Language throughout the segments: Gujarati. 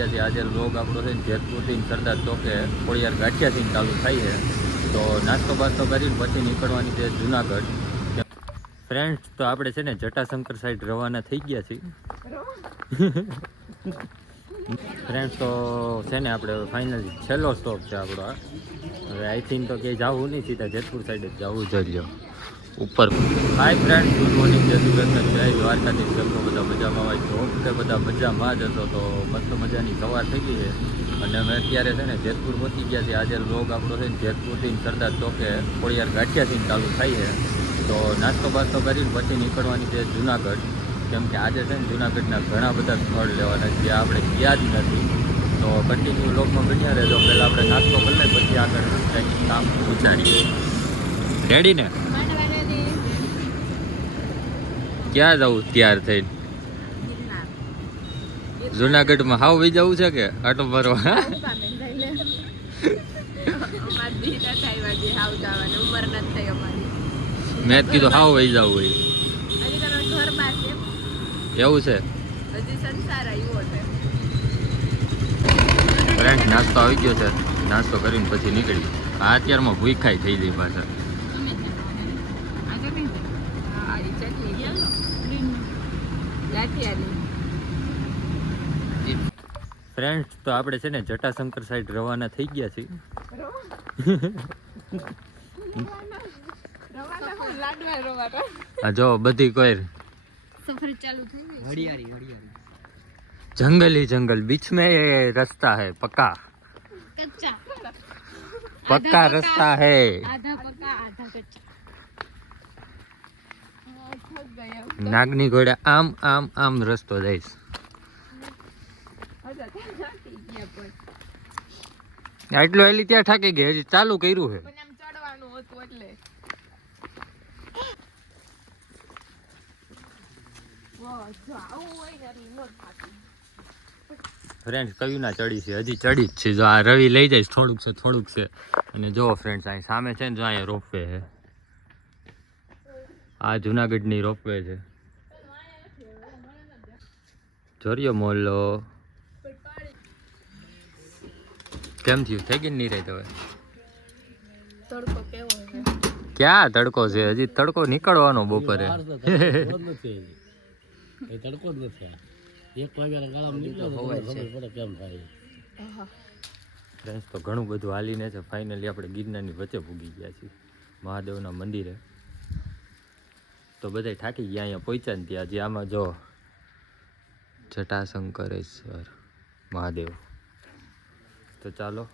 ગયા છે. આજે લોગ આપણો છે જેતપુરથી સરદાર ચોકે ખોડિયાર ગાંઠિયાથી ચાલુ થાય છે. તો નાસ્તો બાસ્તો કરીને પછી નીકળવાની છે જુનાગઢ. ફ્રેન્ડ્સ તો આપણે છે ને જટાશંકર સાઈડ રવાના થઈ ગયા છીએ. ફ્રેન્ડ્સ તો છે ને આપણે ફાઇનલી છેલ્લો સ્ટોપ છે આપણો હવે આઈ થિંક તો ક્યાંય જવું નહીં સીધા જેતપુર સાઈડ જ જવું જોઈએ ઉપર. હાય ફ્રેન્ડ ગુડ મોર્નિંગ જય સુરત જય દ્વારકાથી જમો બધા મજામાં હોય તો કે બધા મજામાં જ હતો તો મસ્ત મજાની સવાર થઈ ગઈ છે. અને અમે અત્યારે છે ને જેતપુર પહોંચી ગયા છીએ. આજે લોગ આપણો છે ને જેતપુરથી સરદાર ચોકે ખોડિયાર ગાંઠિયાથી ચાલુ થાય છે. તો નાસ્તો બાસ્તો કરીને પછી નીકળવાની છે જુનાગઢ. કેમ કે આજે છે ને જુનાગઢના ઘણા બધા સ્થળ લેવાના છે, જે આપણે ગયા જ નથી. તો કન્ટિન્યુ લોકમાં બન્યા રહેજો. પહેલાં આપણે નાસ્તો કરી લઈએ, પછી આગળ કંઈક કામ વિચારીએ રેડી ને? ક્યાં જવું તૈયાર થઈને? જુનાગઢમાં હાવ વહી જવું છે કે? આટો ભરવા? મેં કીધું હાવ વહી જવું હોય. એવું છે? ફ્રેન્ડ, નાસ્તો આવી ગયો છે. નાસ્તો કરીને પછી નીકળી. આ અત્યારમાં ભૂખાઈ થઈ ગઈ પાછળ. કાઠિયાની ફ્રેન્ડ્સ તો આપણે છે ને જટાશંકર સાઈડ રવાના થઈ ગયા છીએ. હા જો બધી કોઈ જંગલ ही જંગલ બીચ મે રસ્તા હૈ પક્કા. પક્કા રસ્તા હૈ. નાગની ઘોડે આમ આમ આમ રસ્તો જઈશ. આટલું એલી ત્યાં થાકી ગઈ હજી ચાલુ કર્યું છે. ફ્રેન્ડ કયું ના ચડી છે? હજી ચડી જ છે. જો આ રવિ લઈ જઈશ થોડુંક છે થોડુંક છે. અને જો ફ્રેન્ડ્સ અહીં સામે છે ને જો અહીંયા રોપવે છે. આ જુનાગઢની રોપવે છે. જોરિયો મોલ્લો. કેમ થયું? થઈ ગઈ નહીં રહી હવે? તડકો ક્યાં તડકો છે? હજી તડકો નીકળવાનો બપોરે. એ તડકો જ નથી એક વાગ્યાના તો તમને ખબર પડે કેમ થાય. ફ્રેન્ડ્સ તો ઘણું બધું હાલીને છે. ફાઇનલી આપણે ગિરનારની વચ્ચે ભૂગી ગયા છીએ. મહાદેવના મંદિરે. તો બધા થાકી ગયા અહીંયા પહોંચ્યા ને ત્યાં. જે આમાં જો જટાશંકરેશ્વર મહાદેવ. તો ચાલો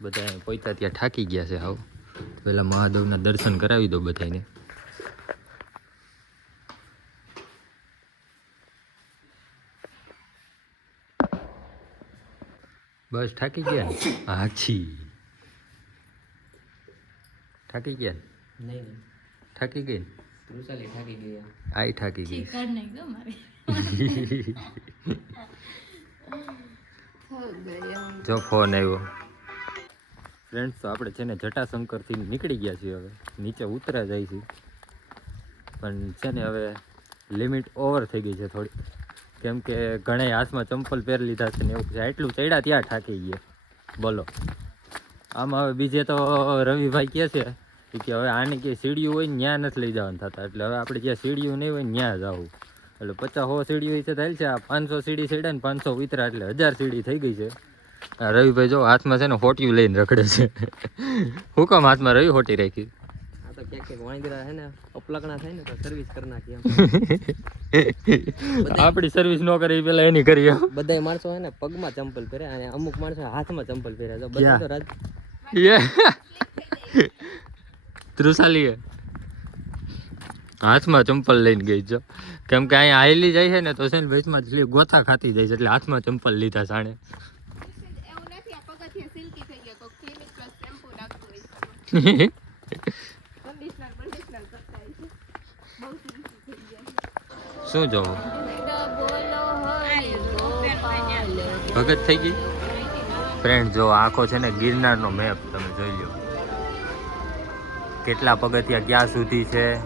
બધા અહીંયા પહોંચ્યા ત્યાં થાકી ગયા છે હાવ. પહેલાં મહાદેવના દર્શન કરાવી દો બધાને બસ થાકી ગયા હાચી હાછી થાકી ગયા નહીં થાકી ગઈ ને? થાકી ગયા? આઈ થાકી ગઈ કર નહીં ગયો મારે. જો ફોન આવ્યો. ફ્રેન્ડ્સ તો આપણે છે ને જટાશંકરથી નીકળી ગયા છીએ હવે. નીચે ઉતરા જાય છે. પણ છે ને હવે લિમિટ ઓવર થઈ ગઈ છે થોડી કેમ કે ઘણા હાથમાં ચંપલ પહેરી લીધા છે ને એવું છે. એટલું ચડ્યા ત્યાં ઠાકી ગયા. બોલો. આમાં હવે બીજે તો રવિભાઈ કહે છે કે હવે આની કે સીડીઓ હોય ને ત્યાં નથી લઈ જવાનું થતા. એટલે હવે આપણે જ્યાં સીડીઓ નહીં હોય ત્યાં જવું. એટલે પચાસ હો સીડી હોય છે થાય છે. આ પાંચસો સીડી સીડે ને પાંચસો ઉતરા એટલે હજાર સીડી થઈ ગઈ છે. આ રવિભાઈ જો હાથમાં છે ને હોટિયું લઈને રખડે છે. હું કામ હાથમાં રવિ હોટી રાખી? આ તો ક્યાંક ક્યાંક વાંદરા છે ને અપલકણા થાય ને તો સર્વિસ કરી ન કરી પેલા એની કરીએ. બધાય માણસો હોય ને પગમાં ચંપલ પહેરે અને અમુક માણસો હાથમાં ચંપલ પહેરે. તો બધા તો હાથમાં ચંપલ લઈને ગઈ જો કેમ કે અહીંયા આયેલી જાય છે ને તો છે ને વેચમાં જ ગોથા ખાતી જાય છે એટલે હાથમાં ચંપલ લીધા સાણે. છે શું જોવું? ભગત થઈ ગઈ? ફ્રેન્ડ જો આખો છે ને ગિરનારનો મેપ તમે જોઈ લો કેટલા પગથિયા ક્યાં સુધી છે?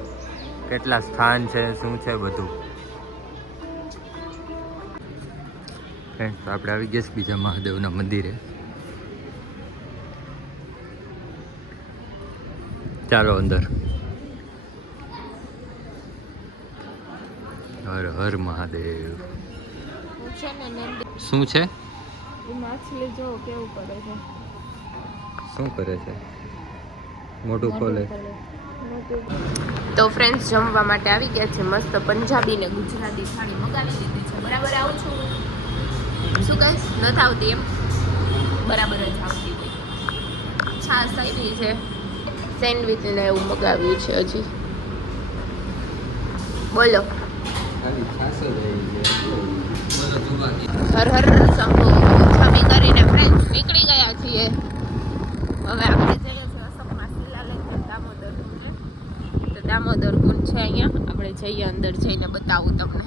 કેટલા સ્થાન છે? શું છે બધું? ફ્રેન્ડ્સ આપણે આવી ગયા બીજા મહાદેવના મંદિરે. ચાલો અંદર. હર હર મહાદેવ. શું છે? શું કરે છે? મોટું ખોલે તો ફ્રેન્ડ્સ જમવા માટે આવી ગયા છે મસ્ત પંજાબી ને ગુજરાતી થાળી મગાવી લીધી છે. બરાબર આવું છું શું કહીશ? નથી આવતી એમ? બરાબર જ આવતી હોય. છાશ આવી છે. સેન્ડવિચ ને એવું મગાવ્યું છે હજી. બોલો. હર હર શંભુ છબી કરીને ફ્રેન્ડ્સ નીકળી ગયા છીએ. હવે આપણે જઈએ છીએ અશોકમાં શિલાલેખ દામોદર કુંડે તો દામોદર કુંડ છે અહીંયા. આપણે જઈએ અંદર જઈને બતાવું તમને.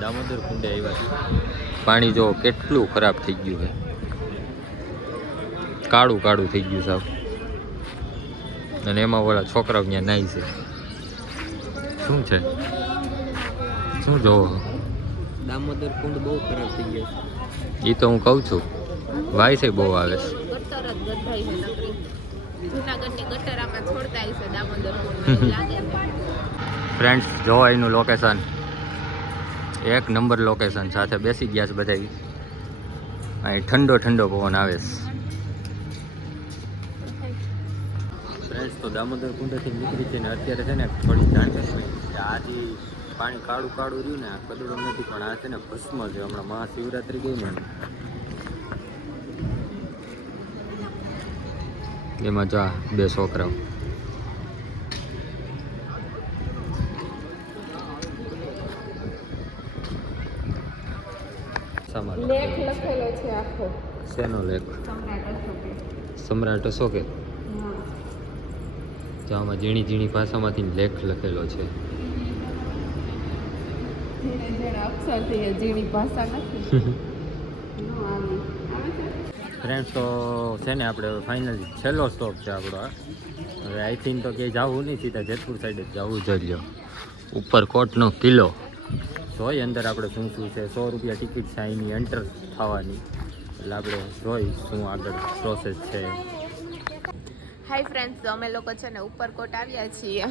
દામોદર કુંડે આવ્યા છે પાણી જો કેટલું ખરાબ થઈ ગયું છે. કાળું કાળું થઈ ગયું સાહેબ અને એમાં ઓલા છોકરાઓ ત્યાં નાઈ છે. શું છે? શું જોવો? દામોદર કુંડ બહુ ખરાબ થઈ ગયો એ તો હું કહું છું વાય છે બહુ આવે છે. જુનાગઢની છોડતા હશે દામોદર ફ્રેન્ડ્સ જો એનું લોકેશન એક નંબર લોકેશન સાથે બેસી ગયા છે બધા અહીં ઠંડો ઠંડો પવન આવે છે. ફ્રેન્ડ્સ તો દામોદર કુંડથી નીકળી છે ને અત્યારે છે ને થોડી જાણકારી કે આથી પાણી કાળું કાળું રહ્યું ને આ કદડો નથી પણ આ છે ને ભસ્મ છે. હમણાં મહાશિવરાત્રી ગઈ ને. એમાં જો આ બે છોકરાઓ. લેખ લખેલો છે આખો. શેનો લેખ? સમ્રાટ અશોકે. સમ્રાટ તો આમાં ઝીણી ઝીણી ભાષામાંથી લેખ લખેલો છે. ઝીણે ઝીણે અક્ષરથી ઝીણી ભાષા નથી. ન આવી આવે છે ફ્રેન્ડ્સ તો છે ને આપણે ફાઇનલી છેલ્લો સ્ટોપ છે આપણો. હવે આઈ થિંક તો ક્યાંય જવું નહીં, સીધા જેતપુર સાઈડ જ જવું જોઈ લો ઉપર કોટનો કિલ્લો. જોઈ અંદર આપણે શું શું છે, સો રૂપિયા ટિકિટ છે અહીંની એન્ટર થવાની. એટલે આપણે જોઈ શું આગળ પ્રોસેસ છે. હાય ફ્રેન્ડ્સ તો અમે લોકો છે ને ઉપરકોટ આવ્યા છીએ.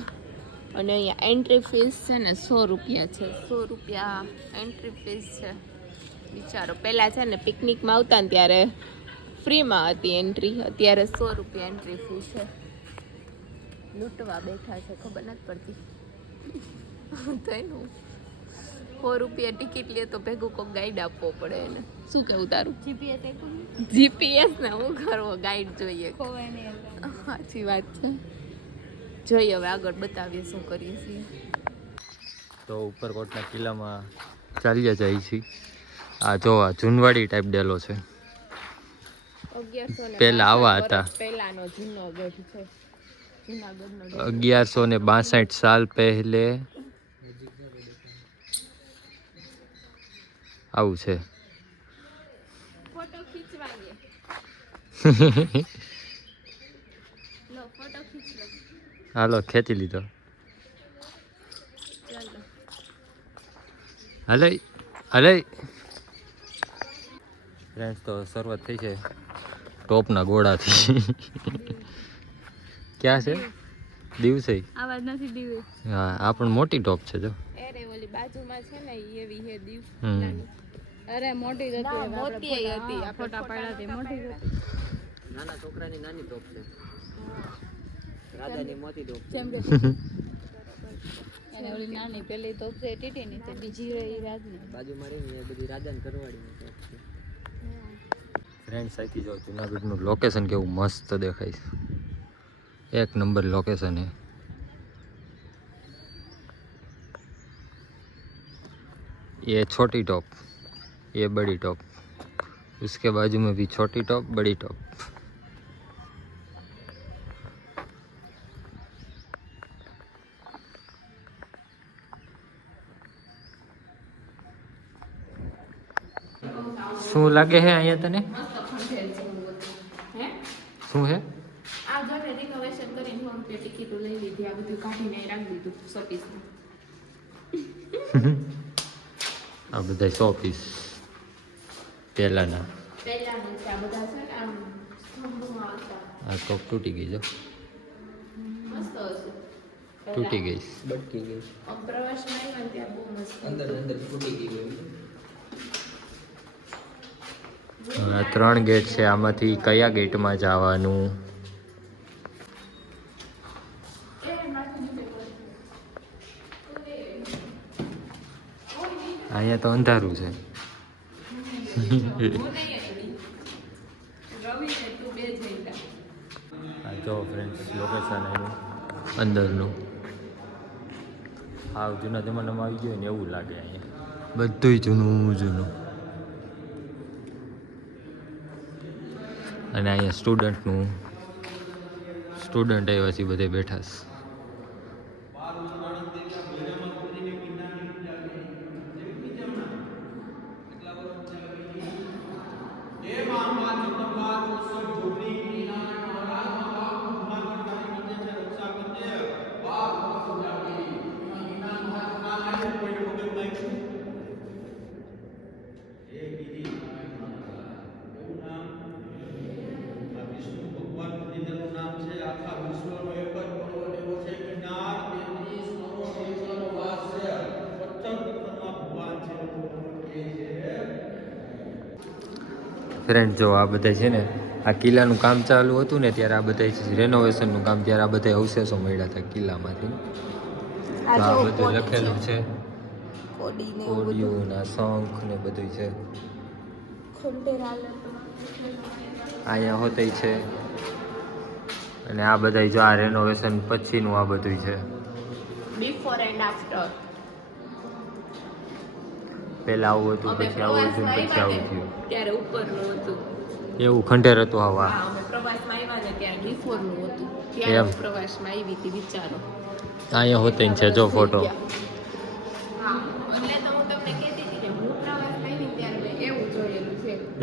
અને અહીંયા એન્ટ્રી ફીસ છે ને સો રૂપિયા છે. સો રૂપિયા એન્ટ્રી ફીસ છે. વિચારો, પહેલાં છે ને પિકનિકમાં આવતા ને ત્યારે ફ્રીમાં હતી એન્ટ્રી અત્યારે સો રૂપિયા એન્ટ્રી ફી છે. લૂંટવા બેઠા છે ખબર નથી પડતી. તો એનું સો રૂપિયા ટિકિટ લે તો ભેગું કોઈ ગાઈડ આપવો પડે એને. શું કેવું તારું? જીપીએસ ને? હું કરવો ગાઈડ જોઈએ? સાચી વાત છે. જોઈએ હવે આગળ બતાવીએ શું કરીએ છીએ. તો ઉપરકોટના કિલ્લામાં ચાલ્યા જાય છે આ જો આ જુનવાડી ટાઈપ ડેલો છે. પહેલા આવા હતા. પહેલાનો જૂનો છે. અગિયારસો ને બાસઠ સાલ પહેલે આવું છે. હાલો ખેંચી લીધો. હલે હલે ફ્રેન્ડ્સ તો શરૂઆત થઈ છે. ટોપના ગોળાથી. ક્યાં છે? દિવસે? આવાજ નથી દીવે. હા આ પણ મોટી ટોપ છે જો. અરે ઓલી બાજુમાં છે ને એવી હે દીવ. અરે મોટી હતી. ના, હવે મોટી આપણે ય હતી. ફોટા- ફોટા પાડ્યા તે મોટી હતી. નાના છોકરાની નાની ટોપ છે. રાજાની મોટી ટોપ જેમ કે એને ઓલી નાની પેલી તો છે ટીટીની તે બીજી રહી રાજની. બાજુમાં રહી એ બધી રાજાની કરવાડીની ટોપ છે. ફ્રેન્ડ્સ અહીંથી જો જુનાગઢનું લોકેશન કેવું મસ્ત દેખાય છે એક નંબર लोकेशन है ये छोटी टॉप ये बड़ी टॉप उसके बाजू में भी छोटी टॉप बड़ी टॉप શું લાગે છે અહીંયા તને હે શું હે આ ઘરે રિનોવેશન કરીને સો રૂપિયા ટિકિટો લઈ લીધી આ બધું કાઢીને રાખી દીધું શોપીસમાં આ બધા સો પીસ પહેલાંના. પહેલાના છે આ બધા છે ને આમ આ કોક તૂટી ગઈ જો. મસ્ત તૂટી ગઈ. બટકી ગઈ. પ્રવાસમાં આવ્યા ત્યાં બહુ મસ્ત અંદર અંદર તૂટી ગઈ ત્રણ ગેટ છે આમાંથી કયા ગેટમાં જવાનું? અહીંયા તો અંધારું છે. જો ફ્રેન્ડ્સ લોકેશન એનું અંદરનું. હા જૂના જમાનામાં આવી ગયો ને એવું લાગે અહીંયા. બધું જૂનું જૂનું. અને અહીંયા સ્ટુડન્ટનું સ્ટુડન્ટ આવ્યા છે બધે બેઠા છે. ફ્રેન્ડ જો આ બધા છે ને આ કિલ્લાનું કામ ચાલુ હતું ને ત્યારે આ બધા રેનોવેશનનું કામ ત્યારે આ બધા અવશેષો મળ્યા હતા કિલ્લામાંથી. તો આ બધું લખેલું છે. કોડી ને એવું બધું. કોડિયું ને શંખ ને બધું છે. અહીંયા હોતે છે. અને આ બધા જો આ રેનોવેશન પછીનું આ બધું છે. બિફોર એન્ડ આફ્ટર પહેલા આવું હતું પછી આવું હતું પછી આવું થયું. ત્યારે ઉપરનું હતું. એવું ખંડેર હતું હવા પ્રવાસમાં આવ્યા ને ત્યારે બિફોરનું હતું. ત્યારે પ્રવાસમાં આવી હતી વિચારો. અહીંયા હોતે છે જો ફોટો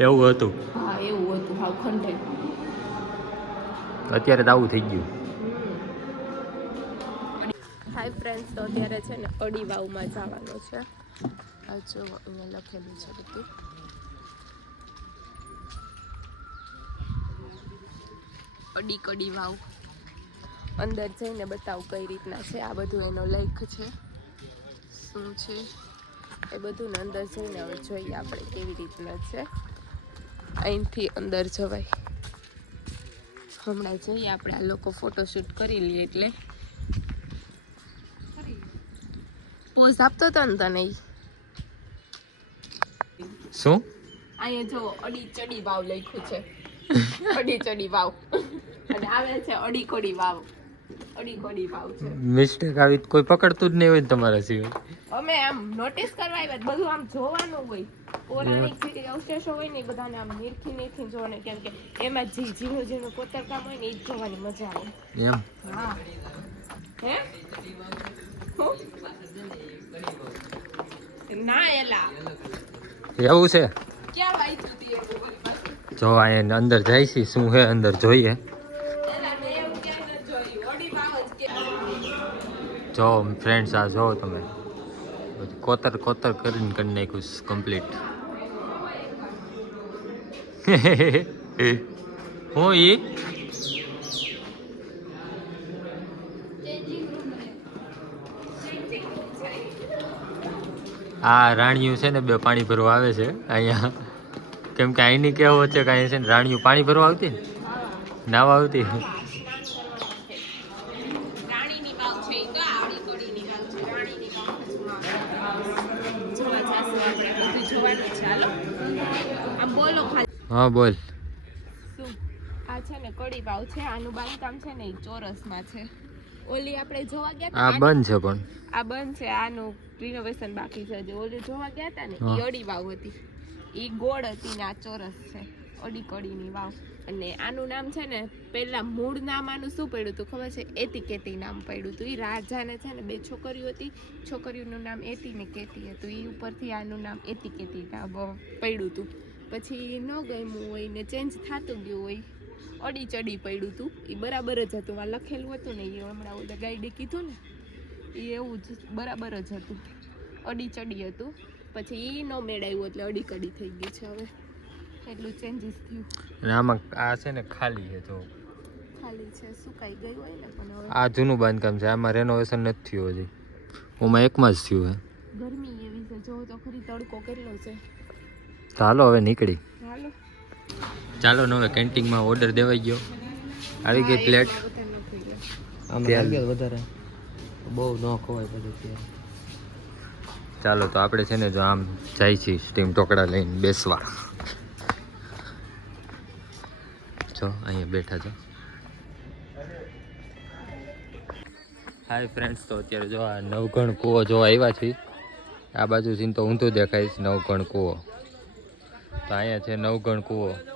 એવું હતું? હા એવું હતું હાવ ખંડેર. અત્યારે તો આવું થઈ ગયું. હાય ફ્રેન્ડ્સ તો અત્યારે છે ને અડી વાવમાં જવાનું છે. આ જો અહીંયા લખેલું છે બધું. અડી કડી વાવ. અંદર જઈને બતાવું કઈ રીતના છે. આ બધું એનો લેખ છે. શું છે? એ બધું ને અંદર જઈને હવે જોઈએ આપણે કેવી રીતના છે. અહીંથી અંદર જવાય. હમણાં જઈએ આપણે આ લોકો ફોટોશૂટ કરી લઈએ એટલે. પોઝ આપતો હતો ને તને. શું? અહીંયા જો અડી ચડી વાવ લખ્યું છે. અડી ચડી વાવ. અને આવે છે અડી કોડી વાવ. અડી કોડી વાવ છે. મિસ્ટેક આવી કોઈ પકડતું જ નહીં હોય તમારા સિવાય. અમે આમ નોટિસ કરવા આવ્યા બધું આમ જોવાનું હોય. પૌરાણિક જે અવશેષો હોય ને એ બધાને આમ મીરખી નીરખી જોવાનું કેમ કે એમાં જે ઝીણું ઝીણું કોતરકામ હોય ને એ જોવાની મજા આવે. એમ? હા? હે? ના એલા. એવું છે? જો અહીંયા અંદર જાય છે શું છે અંદર જોઈએ. જ ફ્રેન્ડ્સ આ જો તમે. કોતર કોતર કરીને કરી નાખ્યું કમ્પ્લીટ હું ઈ? આ રાણીઓ છે ને બે પાણી ભરવા આવે છે. અહીંયા કેમ કે અહીંની કેવો છે કે અહીંયા છે ને રાણીઓ પાણી ભરવા આવતી ને? નાવા આવતી. હા બોલ. આ છે ને કડી વાવ છે આનું બાંધકામ છે ને ચોરસમાં છે. ઓલી આપણે જોવા ગયા આ બંધ છે પણ. આ બંધ છે આનું રિનોવેશન બાકી છે. જે ઓલી જોવા ગયા હતા ને એ અડી વાવ હતી. એ ગોળ હતી ને આ ચોરસ છે. અડી કડીની વાવ. અને આનું નામ છે ને પહેલાં મૂળ નામ આનું શું પડ્યું હતું ખબર છે? એતી કેતી નામ પડ્યું હતું. એ રાજાને છે ને બે છોકરીઓ હતી. છોકરીઓનું નામ એતી ને કેતી હતું. એ ઉપરથી આનું નામ એતી કેતી નામ અ, પડ્યું હતું. પછી ન ગમ્યું હોય ને ચેન્જ થતું ગયું હોય અડી ચડી પડ્યું હતું. એ બરાબર જ હતું. આ લખેલું હતું ને એ હમણાં ઓલા ગાઈડે કીધું ને એ એવું જ બરાબર જ હતું. અડી ચડી હતું. પછી એ ન મેળાયું એટલે અડી કડી થઈ ગઈ છે હવે. એટલું ચેન્જીસ થયું. અને આમાં આ છે ને ખાલી છે જો. ખાલી છે સુકાઈ ગઈ હોય ને પણ હવે. આ જૂનું બાંધકામ છે આમાં રેનોવેશન નથી થયું હજી. ઓમાં એકમાં જ થયું હે. ગરમી એવી છે જો તો ખરી તડકો કેટલો છે. તો હાલો હવે નીકળી. ચાલો ચાલો ને હવે કેન્ટીનમાં ઓર્ડર દેવાઈ ગયો. આવી ગઈ પ્લેટ આમ વધારે. બહુ ન ખવાય બધું ચાલો, તો આપણે છે ને જો આમ જાય છીએ સ્ટીમ ઢોકળા લઈને બેસવા. જો, અહીંયા બેઠા છો. હાય ફ્રેન્ડ્સ તો અત્યારે જો આ નવગણ કૂવો જોવા આવ્યા છીએ. આ બાજુથી તો ઊંધું દેખાય છે, નવગણ કૂવો. તો અહીંયા છે નવગણ કૂવો.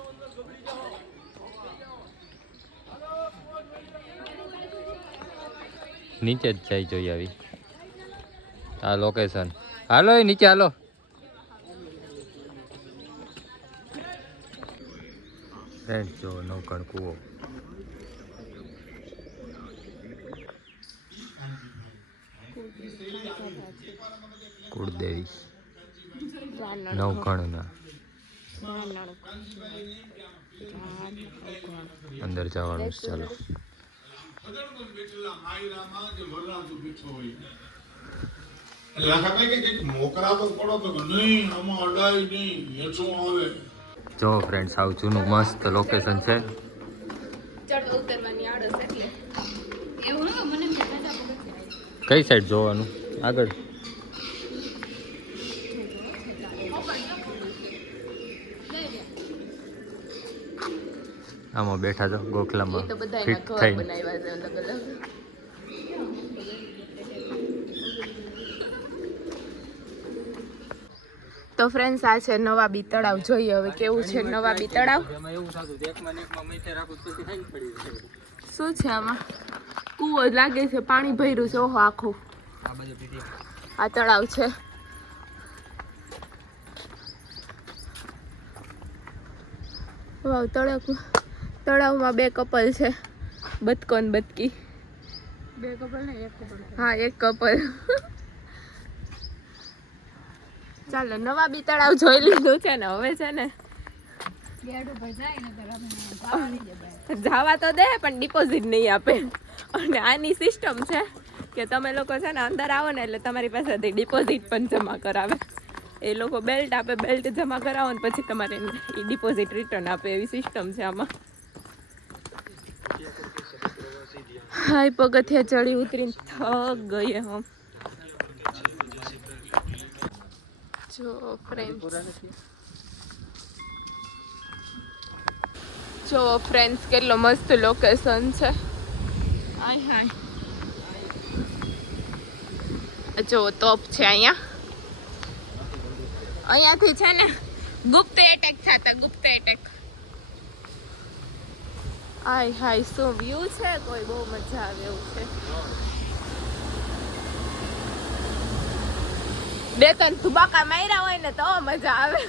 નીચે જ જાય જોઈ આવી આ લોકેશન હાલો એ નીચે હાલો. ફ્રેન્ડ જો નવકણ કૂવો. કુળદેવી. નવકણના અંદર જવાનું છે ચાલો એટલે આખા કઈ કે કંઈક મોકરા તો પડો તો નહીં આમાં અડાય નહીં હેઠું આવે. જો ફ્રેન્ડ્સ આવું જૂનું મસ્ત લોકેશન છે. કઈ સાઈડ જોવાનું? આગળ. આમાં બેઠા છો ગોખલામાં. ફિટ થઈને. તો ફ્રેન્ડ્સ આ છે નવાબી તળાવ જોઈએ હવે કેવું છે નવાબી તળાવ શું છે આમાં? કૂવો લાગે છે પાણી ભર્યું છે. ઓહો આખું. આ તળાવ છે. વાવ તળાવ તળાવમાં બે કપલ છે. બતકો ને બતકી. બે કપલ ને એક કપલ હા એક કપલ. ચાલો નવાબી તળાવ જોઈ લીધું છે ને હવે છે ને. જવા તો દે પણ ડિપોઝિટ નહીં આપે. અને આની સિસ્ટમ છે કે તમે લોકો છે ને અંદર આવો ને એટલે તમારી પાસેથી ડિપોઝિટ પણ જમા કરાવે. એ લોકો બેલ્ટ આપે બેલ્ટ જમા કરાવો ને પછી તમારે એ ડિપોઝિટ રિટર્ન આપે એવી સિસ્ટમ છે આમાં. હાય પગથિયા ચડી ઉતરીને થક ગઈ હમ. જો ફ્રેન્ડ્સ જો ફ્રેન્ડ્સ કેટલો મસ્ત લોકેશન છે. આય હાય. જો તોપ છે અહીંયા. અહીંયાથી છે ને ગુપ્ત એટેક થતા ગુપ્ત એટેક આય હાય શું વ્યૂ છે? કોઈ બહુ મજા આવે એવું છે. બે ત્રણ ધુબાકા માર્યા હોય ને તો મજા આવે.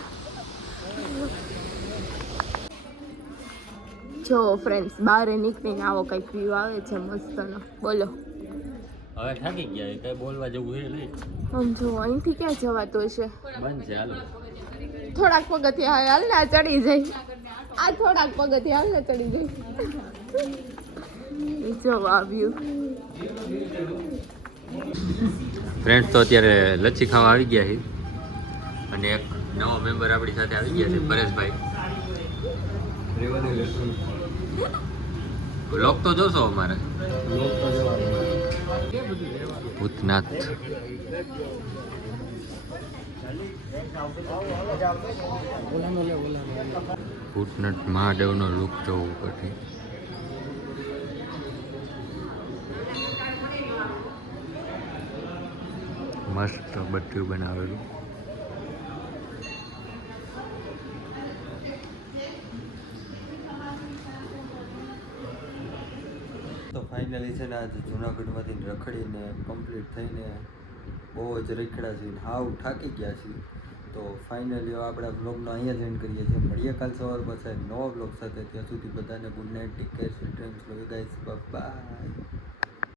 જો ફ્રેન્ડ્સ બહાર નીકળીને આવો કંઈક વ્યૂ આવે છે મસ્તનો. બોલો. હવે થાકી ગયા કઈ બોલવા જેવું છે નહીં. આમ જો અહીંથી ક્યાં જવાતું હશે? બંધ ચાલો થોડાક પગથિયા હાલ ના ચડી જાય. આ થોડાક પગથી હાલ ને ચડી ગઈ. જવાબ આવ્યું ફ્રેન્ડ્સ તો અત્યારે લચ્છી ખાવા આવી ગયા છે. અને એક નવો મેમ્બર આપણી સાથે આવી ગયા છે પરેશભાઈ. લોક તો જોશો અમારે. ભૂતનાથ. ભૂતનાથ મહાદેવનો લુક જોવો ઉપરથી મસ્ત બધું બનાવેલું. તો ફાઇનલી છે ને આજે જુનાગઢમાંથી રખડીને કમ્પ્લીટ થઈને બહુ જ રખડ્યા છીએ હાવ થાકી ગયા છીએ. તો ફાઇનલી આપણા બ્લોગનો અહીંયા જ એન્ડ કરીએ છીએ. મળીએ કાલ સવાર એક નવા બ્લોગ સાથે. ત્યાં સુધી બધાને good night take care sweet dreams bye